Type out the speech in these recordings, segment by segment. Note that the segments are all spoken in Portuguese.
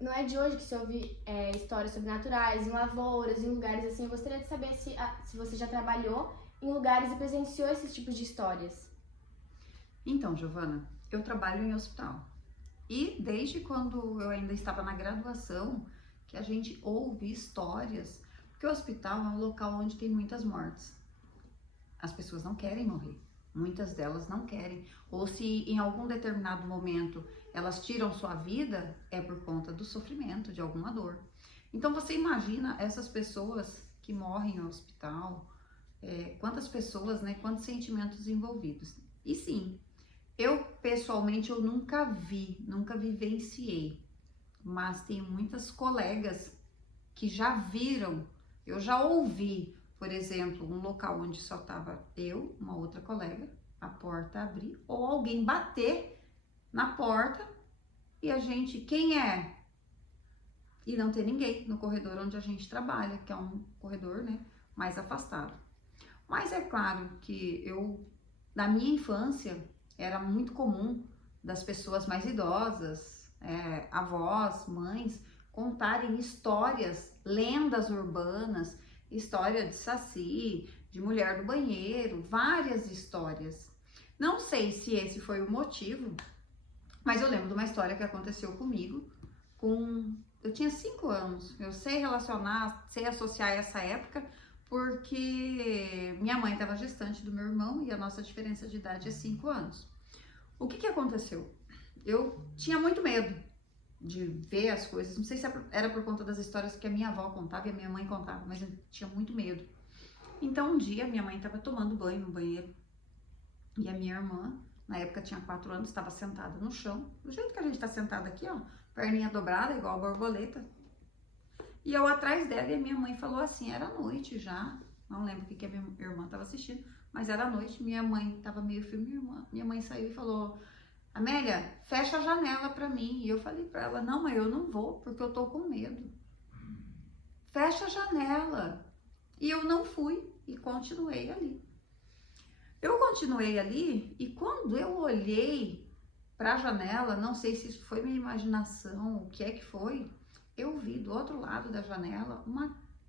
Não é de hoje que se ouve histórias sobrenaturais, em lavouras, em lugares assim. Eu gostaria de saber se você já trabalhou em lugares e presenciou esses tipos de histórias. Então, Giovana, eu trabalho em hospital. E desde quando eu ainda estava na graduação, que a gente ouve histórias, porque o hospital é um local onde tem muitas mortes. As pessoas não querem morrer. Muitas delas não querem. Ou se em algum determinado momento elas tiram sua vida, é por conta do sofrimento, de alguma dor. Então você imagina essas pessoas que morrem no hospital, quantas pessoas, né, quantos sentimentos envolvidos. E sim, eu pessoalmente eu nunca vivenciei, mas tenho muitas colegas que já viram, eu já ouvi, por exemplo, um local onde só tava eu, uma outra colega, a porta abrir ou alguém bater na porta e a gente, quem é? E não ter ninguém no corredor onde a gente trabalha, que é um corredor, né, mais afastado. Mas é claro que na minha infância, era muito comum das pessoas mais idosas, avós, mães, contarem histórias, lendas urbanas, história de saci, de mulher do banheiro, várias histórias. Não sei se esse foi o motivo, mas eu lembro de uma história que aconteceu comigo eu tinha 5 anos. Eu sei relacionar, sei associar essa época porque minha mãe estava gestante do meu irmão e a nossa diferença de idade é 5 anos. O que aconteceu? Eu tinha muito medo de ver as coisas, não sei se era por conta das histórias que a minha avó contava e a minha mãe contava, mas eu tinha muito medo. Então um dia minha mãe estava tomando banho no banheiro e a minha irmã, na época tinha 4 anos, estava sentada no chão, do jeito que a gente está sentada aqui, ó, perninha dobrada, igual borboleta. E eu atrás dela e a minha mãe falou assim, era noite já, não lembro o que a minha irmã estava assistindo, mas era noite, minha mãe estava meio filme, minha mãe saiu e falou, Amélia, fecha a janela pra mim. E eu falei pra ela, não, mãe, eu não vou, porque eu tô com medo. Fecha a janela. E eu não fui e continuei ali. Eu continuei ali e quando eu olhei pra janela, não sei se isso foi minha imaginação, o que é que foi, eu vi do outro lado da janela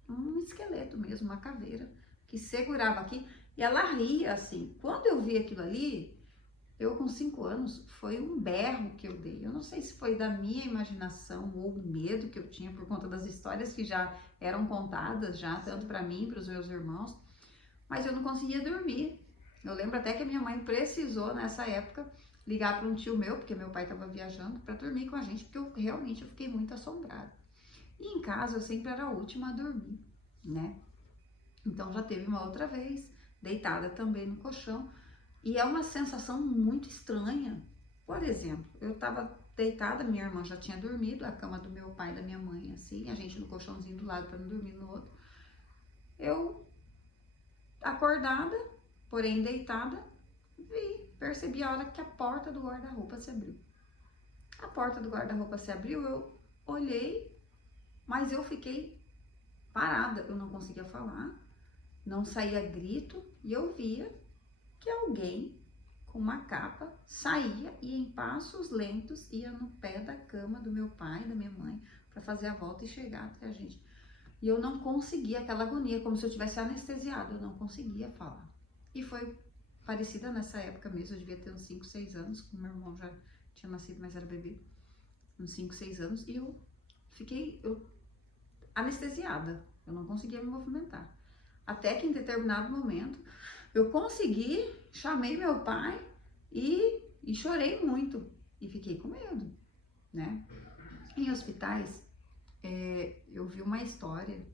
um esqueleto mesmo, uma caveira, que segurava aqui e ela ria assim. Quando eu vi aquilo ali, eu com 5 anos, foi um berro que eu dei. Eu não sei se foi da minha imaginação ou medo que eu tinha por conta das histórias que já eram contadas já, tanto para mim, para os meus irmãos, mas eu não conseguia dormir. Eu lembro até que a minha mãe precisou nessa época ligar para um tio meu, porque meu pai estava viajando, para dormir com a gente, porque eu fiquei muito assombrada. E em casa eu sempre era a última a dormir, né? Então já teve uma outra vez, deitada também no colchão, e é uma sensação muito estranha. Por exemplo, eu estava deitada, minha irmã já tinha dormido, a cama do meu pai e da minha mãe, assim, a gente no colchãozinho do lado para não dormir no outro. Eu, acordada, porém deitada, percebi a hora que a porta do guarda-roupa se abriu. A porta do guarda-roupa se abriu, eu olhei, mas eu fiquei parada, eu não conseguia falar, não saía grito, e eu via que alguém com uma capa saía e em passos lentos ia no pé da cama do meu pai e da minha mãe para fazer a volta e chegar até a gente. E eu não conseguia, aquela agonia, como se eu tivesse anestesiado, eu não conseguia falar. E foi parecida nessa época mesmo, eu devia ter uns 5, 6 anos, como meu irmão já tinha nascido, mas era bebê, uns 5, 6 anos, e eu fiquei anestesiada, eu não conseguia me movimentar. Até que em determinado momento eu consegui, chamei meu pai e chorei muito e fiquei com medo, né? Em hospitais, eu vi uma história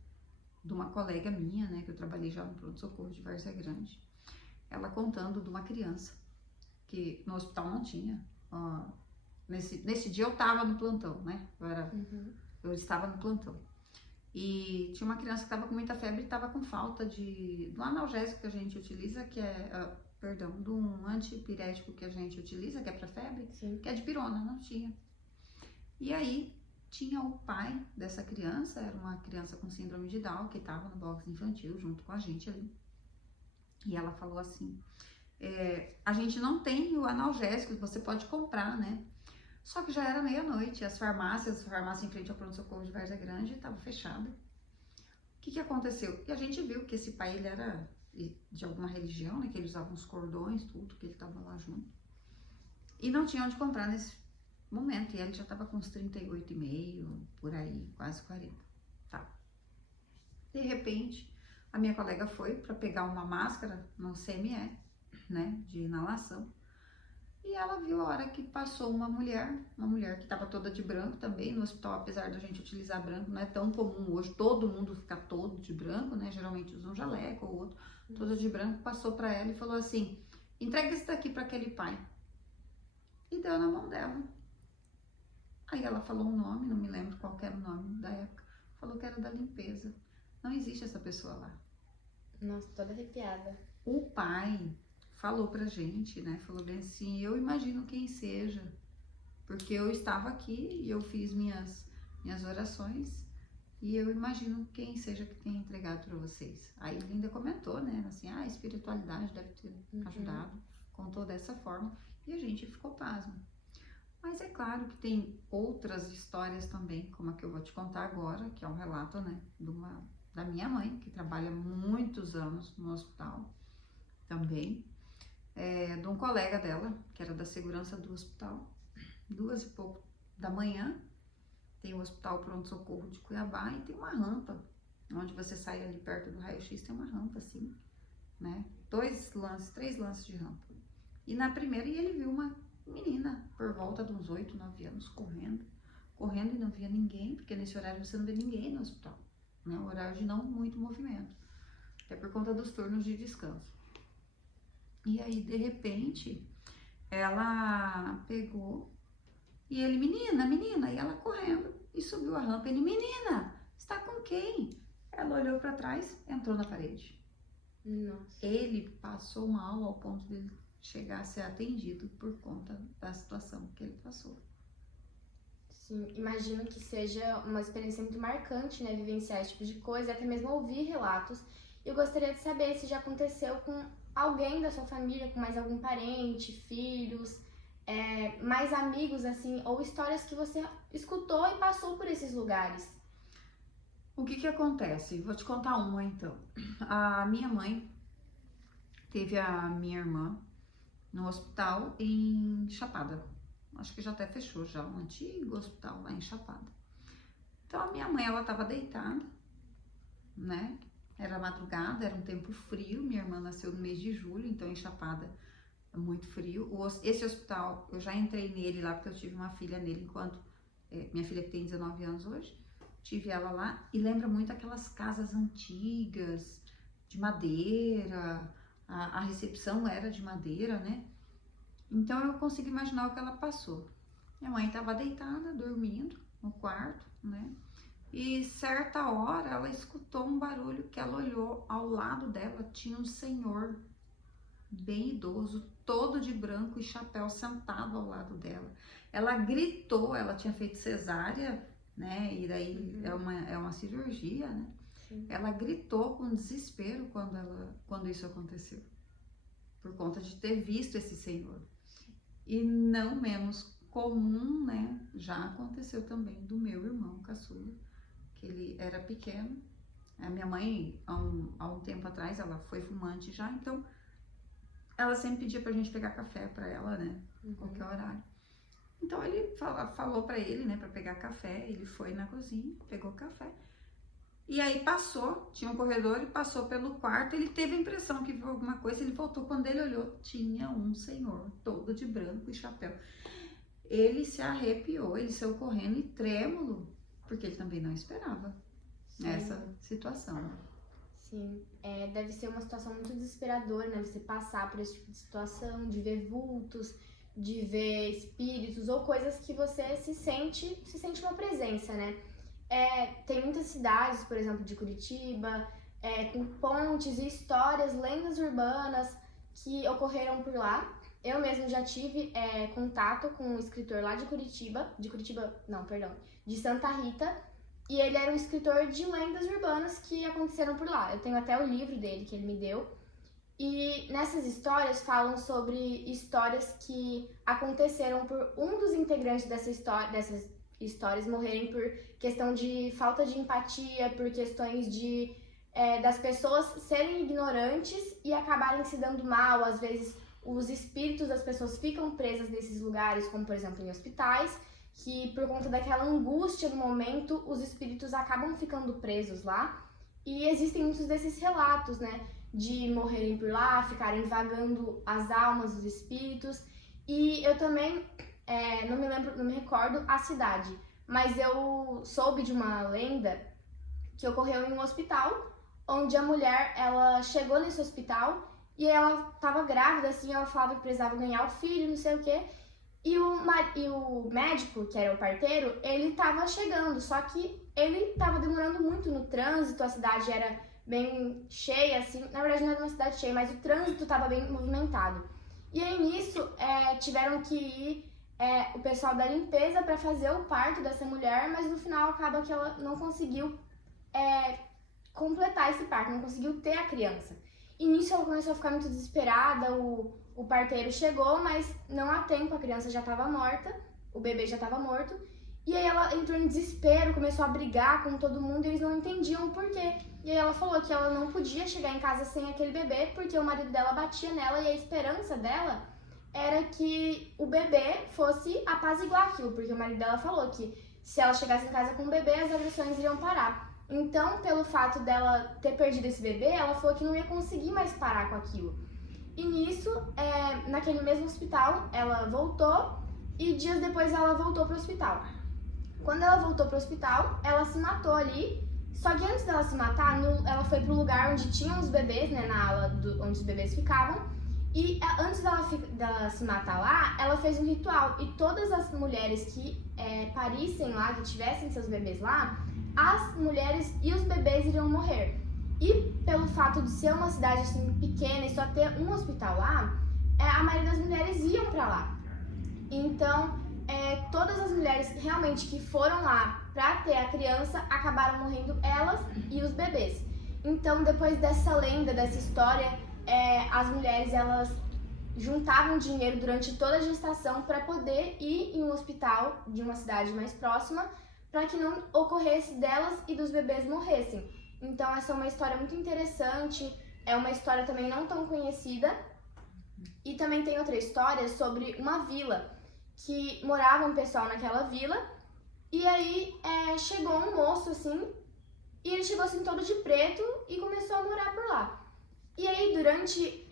de uma colega minha, né, que eu trabalhei já no pronto-socorro de Várzea Grande, ela contando de uma criança que no hospital não tinha. Nesse dia eu tava no plantão, né? Eu estava no plantão. E tinha uma criança que estava com muita febre e estava com falta do analgésico que a gente utiliza, que é, de um antipirético que a gente utiliza, que é para febre, Sim. que é de pirona, não tinha. E aí tinha o pai dessa criança, era uma criança com síndrome de Down, que estava no box infantil junto com a gente ali. E ela falou assim, a gente não tem o analgésico, você pode comprar, né? Só que já era meia-noite, a farmácia em frente ao pronto-socorro de Várzea Grande estava fechada. O que aconteceu? E a gente viu que esse pai, ele era de alguma religião, né? Que ele usava uns cordões, tudo, que ele estava lá junto. E não tinha onde comprar nesse momento. E ele já estava com uns 38,5, por aí, quase 40. Tá. De repente, a minha colega foi para pegar uma máscara no CME, né? De inalação. E ela viu a hora que passou uma mulher que estava toda de branco também. No hospital, apesar da gente utilizar branco, não é tão comum hoje todo mundo ficar todo de branco, né? Geralmente usa um jaleco ou outro, todo de branco. Passou para ela e falou assim: entrega esse daqui para aquele pai. E deu na mão dela. Aí ela falou um nome, não me lembro qual era o nome da época. Falou que era da limpeza. Não existe essa pessoa lá. Nossa, toda arrepiada. O pai falou pra gente, né? Falou bem assim: eu imagino quem seja, porque eu estava aqui e eu fiz minhas orações e eu imagino quem seja que tenha entregado para vocês. Aí Linda comentou, né? Assim, a espiritualidade deve ter ajudado, contou dessa forma e a gente ficou pasmo. Mas é claro que tem outras histórias também, como a que eu vou te contar agora, que é um relato, né? Da minha mãe, que trabalha muitos anos no hospital também. De um colega dela, que era da segurança do hospital, 2h pouco da manhã, tem o Hospital Pronto-Socorro de Cuiabá e tem uma rampa, onde você sai ali perto do raio-x, tem uma rampa assim, né? 3 lances de rampa. E na primeira, ele viu uma menina, por volta de uns 8, 9 anos, correndo e não via ninguém, porque nesse horário você não vê ninguém no hospital, né? Um horário de não muito movimento, até por conta dos turnos de descanso. E aí, de repente, ela pegou e ele, menina, e ela correndo e subiu a rampa. Ele, menina, está com quem? Ela olhou para trás, entrou na parede. Nossa. Ele passou mal ao ponto de ele chegar a ser atendido por conta da situação que ele passou. Sim, imagino que seja uma experiência muito marcante, né, vivenciar esse tipo de coisa, até mesmo ouvir relatos. Eu gostaria de saber se já aconteceu com alguém da sua família, com mais algum parente, filhos, mais amigos, assim, ou histórias que você escutou e passou por esses lugares. O que acontece? Vou te contar uma, então. A minha mãe teve a minha irmã no hospital em Chapada. Acho que já até fechou já, um antigo hospital lá em Chapada. Então, a minha mãe, ela estava deitada, né? Era madrugada, era um tempo frio, minha irmã nasceu no mês de julho, então em Chapada é muito frio. Esse hospital, eu já entrei nele lá, porque eu tive uma filha nele enquanto... minha filha que tem 19 anos hoje, tive ela lá, e lembra muito aquelas casas antigas, de madeira, a recepção era de madeira, né? Então eu consigo imaginar o que ela passou. Minha mãe estava deitada, dormindo no quarto, né? E certa hora ela escutou um barulho que ela olhou, ao lado dela tinha um senhor bem idoso, todo de branco e chapéu, sentado ao lado dela. Ela gritou, ela tinha feito cesárea, né? E daí é uma cirurgia, né? Sim. Ela gritou com desespero quando isso aconteceu, por conta de ter visto esse senhor. E não menos comum, né? Já aconteceu também do meu irmão caçula, que ele era pequeno. A minha mãe, há um tempo atrás, ela foi fumante já, então ela sempre pedia pra gente pegar café pra ela, né? Qualquer horário. Então ele falou pra ele, né, pra pegar café. Ele foi na cozinha, pegou café. E aí passou, tinha um corredor e passou pelo quarto. Ele teve a impressão que viu alguma coisa. Ele voltou, quando ele olhou, tinha um senhor todo de branco e chapéu. Ele se arrepiou, ele saiu correndo e trêmulo, porque ele também não esperava essa situação. Sim, deve ser uma situação muito desesperadora, né? Você passar por esse tipo de situação, de ver vultos, de ver espíritos ou coisas que você se sente uma presença, né? Tem muitas cidades, por exemplo, de Curitiba, com pontes e histórias, lendas urbanas que ocorreram por lá. Eu mesmo já tive contato com um escritor lá de Santa Rita, e ele era um escritor de lendas urbanas que aconteceram por lá. Eu tenho até o livro dele que ele me deu. E nessas histórias falam sobre histórias que aconteceram por um dos integrantes dessas histórias morrerem por questão de falta de empatia, por questões de das pessoas serem ignorantes e acabarem se dando mal. Às vezes os espíritos das pessoas ficam presas nesses lugares, como por exemplo em hospitais, que por conta daquela angústia do momento, os espíritos acabam ficando presos lá. E existem muitos desses relatos, né, de morrerem por lá, ficarem vagando as almas dos espíritos. E eu também não me recordo a cidade, mas eu soube de uma lenda que ocorreu em um hospital, onde a mulher, ela chegou nesse hospital e ela estava grávida, assim, ela falava que precisava ganhar o filho, não sei o quê. E o médico, que era o parteiro, ele estava chegando, só que ele estava demorando muito no trânsito, a cidade era bem cheia, assim, na verdade não era uma cidade cheia, mas o trânsito estava bem movimentado. E aí nisso, tiveram que ir o pessoal da limpeza para fazer o parto dessa mulher, mas no final acaba que ela não conseguiu completar esse parto, não conseguiu ter a criança. E nisso ela começou a ficar muito desesperada, o parteiro chegou, mas não há tempo, a criança já estava morta, o bebê já estava morto. E aí ela entrou em desespero, começou a brigar com todo mundo e eles não entendiam o porquê. E aí ela falou que ela não podia chegar em casa sem aquele bebê, porque o marido dela batia nela e a esperança dela era que o bebê fosse apaziguar aquilo, porque o marido dela falou que se ela chegasse em casa com o bebê, as agressões iriam parar. Então, pelo fato dela ter perdido esse bebê, ela falou que não ia conseguir mais parar com aquilo. E nisso, naquele mesmo hospital, ela voltou e dias depois ela voltou pro hospital. Quando ela voltou pro hospital, ela se matou ali, só que antes dela se matar, ela foi pro lugar onde tinham os bebês, né, na ala onde os bebês ficavam, e antes dela se matar lá, ela fez um ritual, e todas as mulheres que parissem lá, que tivessem seus bebês lá, as mulheres e os bebês iriam morrer. E pelo fato de ser uma cidade assim pequena e só ter um hospital lá, a maioria das mulheres iam pra lá. Então, todas as mulheres realmente que foram lá pra ter a criança, acabaram morrendo elas e os bebês. Então, depois dessa lenda, dessa história, as mulheres, elas juntavam dinheiro durante toda a gestação para poder ir em um hospital de uma cidade mais próxima, para que não ocorresse delas e dos bebês morressem. Então, essa é uma história muito interessante, é uma história também não tão conhecida. E também tem outra história sobre uma vila, que morava um pessoal naquela vila, e aí chegou um moço, assim, e ele chegou assim todo de preto e começou a morar por lá. E aí, durante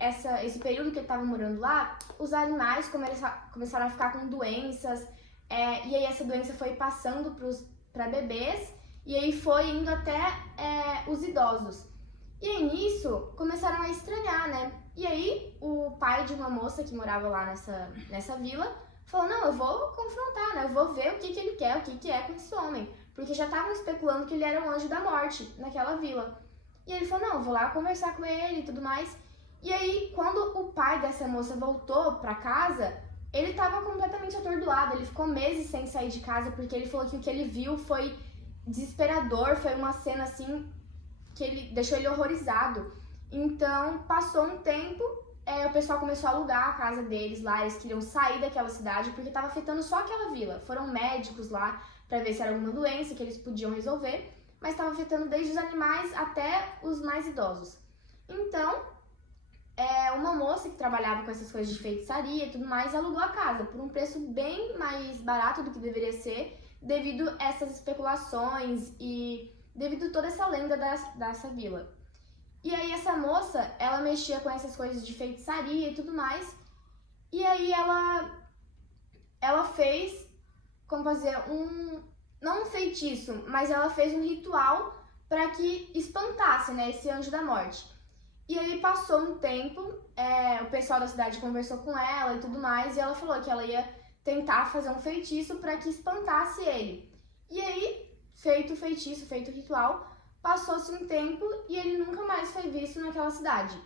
esse período que ele estava morando lá, os animais começaram a ficar com doenças, e aí essa doença foi passando para bebês, e aí foi indo até os idosos. E aí nisso, começaram a estranhar, né? E aí o pai de uma moça que morava lá nessa vila falou, não, eu vou confrontar, né? Eu vou ver o que ele quer, o que é com esse homem. Porque já estavam especulando que ele era um anjo da morte naquela vila. E ele falou, não, eu vou lá conversar com ele e tudo mais. E aí, quando o pai dessa moça voltou pra casa, ele tava completamente atordoado. Ele ficou meses sem sair de casa, porque ele falou que o que ele viu foi desesperador, foi uma cena assim que ele deixou ele horrorizado. Então, passou um tempo, o pessoal começou a alugar a casa deles lá, eles queriam sair daquela cidade, porque estava afetando só aquela vila. Foram médicos lá para ver se era alguma doença que eles podiam resolver, mas estava afetando desde os animais até os mais idosos. Então, uma moça que trabalhava com essas coisas de feitiçaria e tudo mais, alugou a casa por um preço bem mais barato do que deveria ser, devido a essas especulações e devido a toda essa lenda dessa vila. E aí essa moça, ela mexia com essas coisas de feitiçaria e tudo mais, e aí ela fez, como fazer não um feitiço, mas ela fez um ritual para que espantasse, né, esse anjo da morte. E aí passou um tempo, o pessoal da cidade conversou com ela e tudo mais, e ela falou que ela ia tentar fazer um feitiço para que espantasse ele. E aí, feito o feitiço, feito o ritual, passou-se um tempo e ele nunca mais foi visto naquela cidade.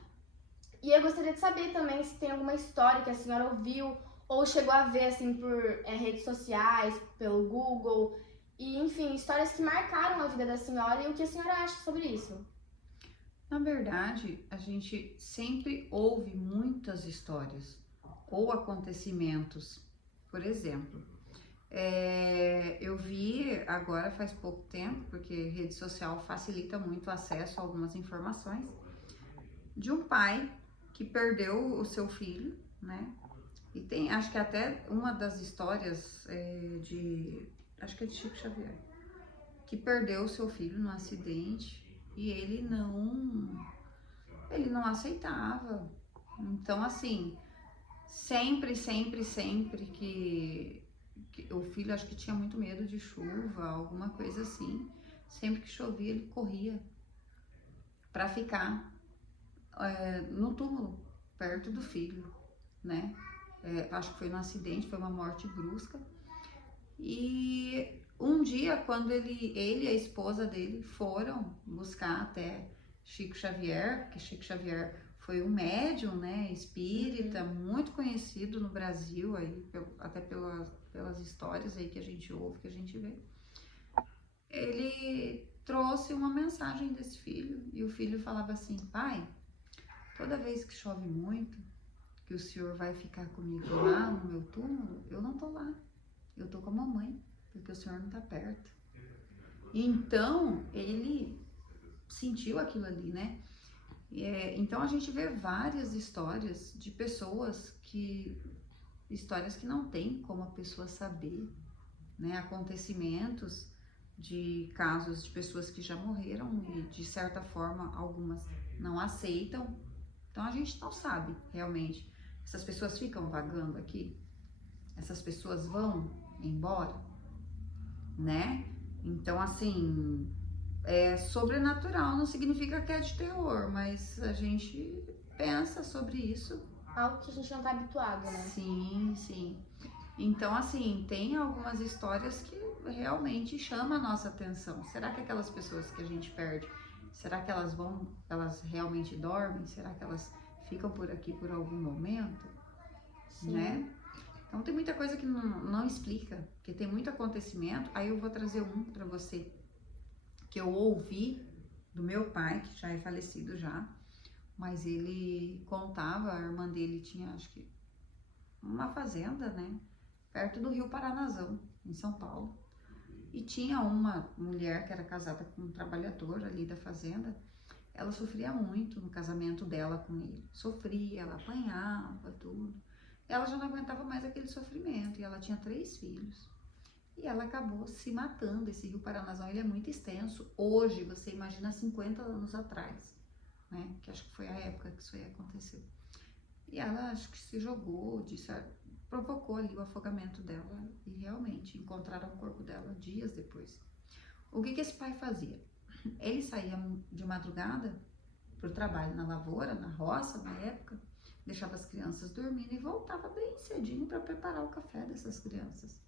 E eu gostaria de saber também se tem alguma história que a senhora ouviu ou chegou a ver assim por redes sociais, pelo Google, e enfim, histórias que marcaram a vida da senhora e o que a senhora acha sobre isso. Na verdade, a gente sempre ouve muitas histórias ou acontecimentos. Por exemplo, eu vi agora faz pouco tempo, porque rede social facilita muito o acesso a algumas informações, de um pai que perdeu o seu filho, né? E tem, acho que até uma das histórias acho que é de Chico Xavier, que perdeu o seu filho num acidente e ele não aceitava. Então, assim, sempre que o filho, acho que tinha muito medo de chuva, alguma coisa assim, sempre que chovia ele corria para ficar no túmulo, perto do filho, né? Acho que foi um acidente, foi uma morte brusca. E um dia, quando ele e a esposa dele foram buscar até Chico Xavier, que Chico Xavier foi um médium, né, espírita, muito conhecido no Brasil, aí, até pelas histórias aí que a gente ouve, que a gente vê. Ele trouxe uma mensagem desse filho, e o filho falava assim: pai, toda vez que chove muito, que o senhor vai ficar comigo lá no meu túmulo, eu não tô lá, eu tô com a mamãe, porque o senhor não tá perto. Então, ele sentiu aquilo ali, né? Então, a gente vê várias histórias de histórias que não tem como a pessoa saber, né? Acontecimentos de casos de pessoas que já morreram e, de certa forma, algumas não aceitam. Então, a gente não sabe realmente. Essas pessoas ficam vagando aqui? Essas pessoas vão embora? Né? Então, assim, sobrenatural não significa que é de terror, mas a gente pensa sobre isso. Algo que a gente não tá habituado, né? Sim, sim. Então, assim, tem algumas histórias que realmente chamam a nossa atenção. Será que aquelas pessoas que a gente perde, será que elas realmente dormem? Será que elas ficam por aqui por algum momento? Sim. Né? Então tem muita coisa que não explica, porque tem muito acontecimento. Aí eu vou trazer um para você que eu ouvi do meu pai, que já é falecido já, mas ele contava, a irmã dele tinha, acho que, uma fazenda, né, perto do Rio Paranazão, em São Paulo. E tinha uma mulher que era casada com um trabalhador ali da fazenda. Ela sofria muito no casamento dela com ele. Sofria, ela apanhava, tudo. Ela já não aguentava mais aquele sofrimento e ela tinha 3 filhos. E ela acabou se matando. Esse Rio Paranazão, ele é muito extenso. Hoje, você imagina 50 anos atrás, né? Que acho que foi a época que isso aí aconteceu. E ela, acho que se jogou, provocou ali o afogamento dela e realmente encontraram o corpo dela dias depois. O que esse pai fazia? Ele saía de madrugada pro trabalho na lavoura, na roça, na época, deixava as crianças dormindo e voltava bem cedinho para preparar o café dessas crianças.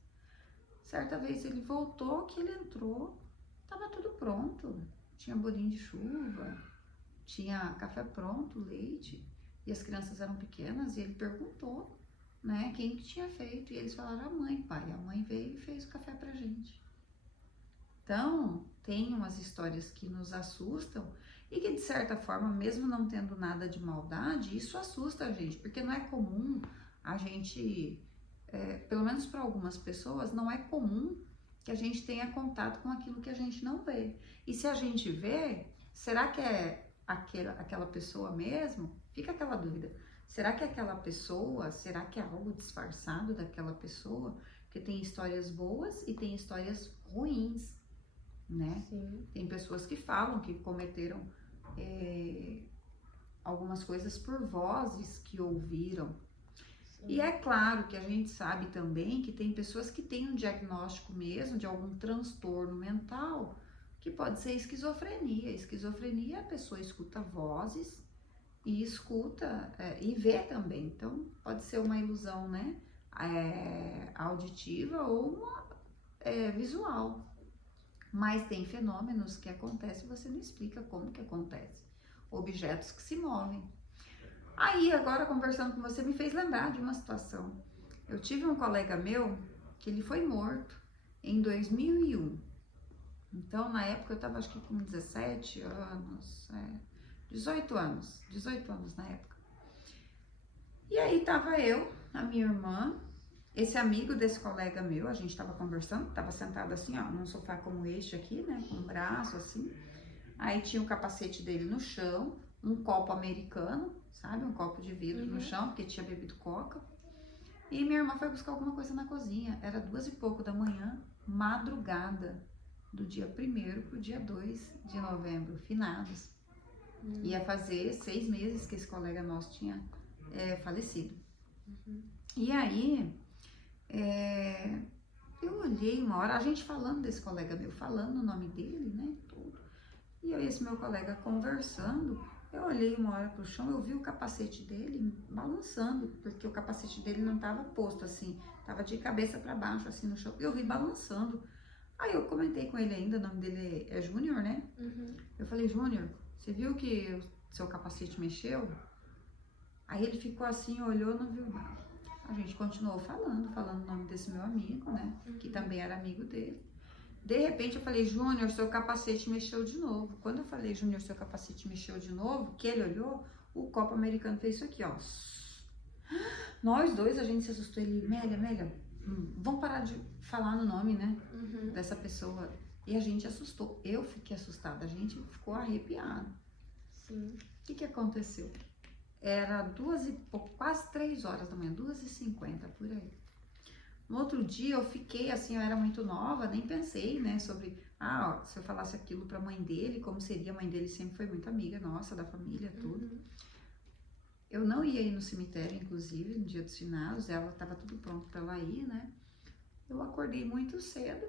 Certa vez ele voltou, que ele entrou, estava tudo pronto. Tinha bolinho de chuva, tinha café pronto, leite, e as crianças eram pequenas, e ele perguntou, né, quem que tinha feito, e eles falaram: a mãe, pai, a mãe veio e fez o café pra gente. Então, tem umas histórias que nos assustam e que, de certa forma, mesmo não tendo nada de maldade, isso assusta a gente, porque não é comum a gente, pelo menos para algumas pessoas, não é comum que a gente tenha contato com aquilo que a gente não vê. E se a gente vê, será que é aquela pessoa mesmo? Fica aquela dúvida. Será que é aquela pessoa? Será que é algo disfarçado daquela pessoa? Porque tem histórias boas e tem histórias ruins, né? Sim. Tem pessoas que falam que cometeram algumas coisas por vozes que ouviram. Sim. E é claro que a gente sabe também que tem pessoas que têm um diagnóstico mesmo de algum transtorno mental, que pode ser esquizofrenia. Esquizofrenia, a pessoa escuta vozes e escuta e vê também. Então, pode ser uma ilusão, né? Auditiva ou uma visual. Mas tem fenômenos que acontecem e você não explica como que acontece. Objetos que se movem. Aí, agora, conversando com você, me fez lembrar de uma situação. Eu tive um colega meu que ele foi morto em 2001. Então, na época, eu estava acho que com 17 anos. 18 anos na época. E aí tava eu, a minha irmã, esse amigo desse colega meu, a gente tava conversando, tava sentado assim, ó, num sofá como este aqui, né, com o braço assim. Aí tinha o capacete dele no chão, um copo americano, sabe, um copo de vidro no chão, porque tinha bebido coca. E minha irmã foi buscar alguma coisa na cozinha, era 2 e pouco da manhã, madrugada, do dia 1º pro dia 2 de novembro, finados. Ia fazer 6 meses que esse colega nosso tinha falecido. E aí, eu olhei uma hora, a gente falando desse colega meu, falando o nome dele, né, tudo. E eu e esse meu colega conversando, eu olhei uma hora pro chão, eu vi o capacete dele balançando, porque o capacete dele não tava posto assim, tava de cabeça para baixo assim no chão, eu vi balançando. Aí eu comentei com ele ainda, o nome dele é Júnior, né? Eu falei, Júnior, você viu que o seu capacete mexeu? Aí ele ficou assim, olhou, não viu nada. A gente continuou falando o nome desse meu amigo, né? Que também era amigo dele. De repente eu falei, Júnior, seu capacete mexeu de novo. Quando eu falei, Júnior, seu capacete mexeu de novo, que ele olhou, o copo americano fez isso aqui, ó. Nós dois, a gente se assustou. Ele, Mélia, vamos parar de falar no nome, né? Dessa pessoa. E a gente assustou. Eu fiquei assustada, a gente ficou arrepiado. Sim. O que aconteceu? Era 2 e pouco, quase 3 horas da manhã, 2h50, por aí. No outro dia eu fiquei assim, eu era muito nova, nem pensei, né, sobre, se eu falasse aquilo pra mãe dele, como seria, a mãe dele sempre foi muito amiga nossa, da família, tudo. Eu não ia ir no cemitério, inclusive, no dia dos finados, ela tava tudo pronto pra ela ir, né. Eu acordei muito cedo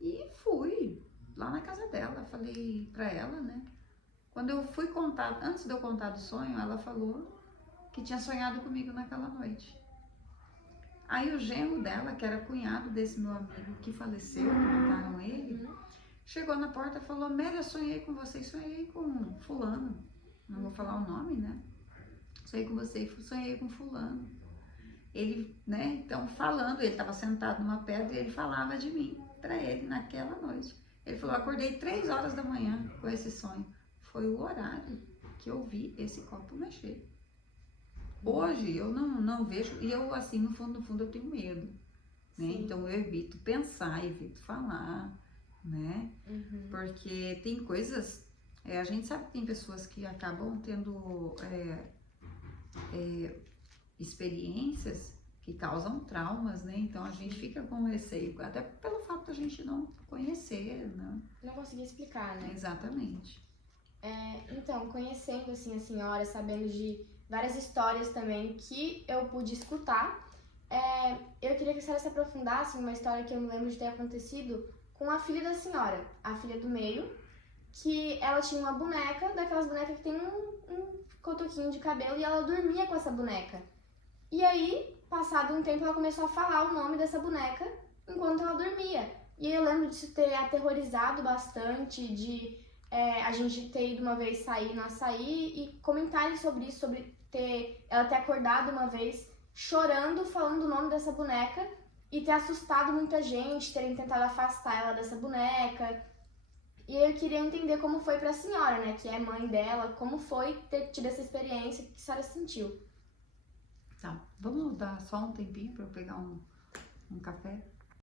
e fui lá na casa dela, falei pra ela, né. Quando eu fui contar, antes de eu contar do sonho, ela falou que tinha sonhado comigo naquela noite. Aí o genro dela, que era cunhado desse meu amigo que faleceu, que mataram ele, chegou na porta e falou, Mélia, sonhei com você, sonhei com fulano. Não vou falar o nome, né? Sonhei com você e sonhei com fulano. Ele, né, então falando, ele estava sentado numa pedra e ele falava de mim pra ele naquela noite. Ele falou, acordei 3 horas da manhã com esse sonho. Foi o horário que eu vi esse copo mexer. Hoje eu não vejo, e eu assim, no fundo eu tenho medo, né? Então eu evito pensar, evito falar, né? Porque tem coisas, a gente sabe que tem pessoas que acabam tendo experiências que causam traumas, né? Então a gente fica com receio, até pelo fato da gente não conhecer, né? Não conseguir explicar, né? Exatamente. Então, conhecendo assim a senhora, sabendo de várias histórias também que eu pude escutar, eu queria que a senhora se aprofundasse em uma história que eu me lembro de ter acontecido com a filha da senhora, a filha do meio, que ela tinha uma boneca, daquelas bonecas que tem um cotoquinho de cabelo, e ela dormia com essa boneca. E aí, passado um tempo, ela começou a falar o nome dessa boneca enquanto ela dormia. E eu lembro disso ter aterrorizado bastante, de a gente ter ido uma vez sair no açaí e comentarem sobre isso, sobre ela ter acordado uma vez chorando, falando o nome dessa boneca e ter assustado muita gente, terem tentado afastar ela dessa boneca. E eu queria entender como foi pra senhora, né, que é mãe dela, como foi ter tido essa experiência, o que a senhora sentiu? Tá, vamos dar só um tempinho pra eu pegar um café?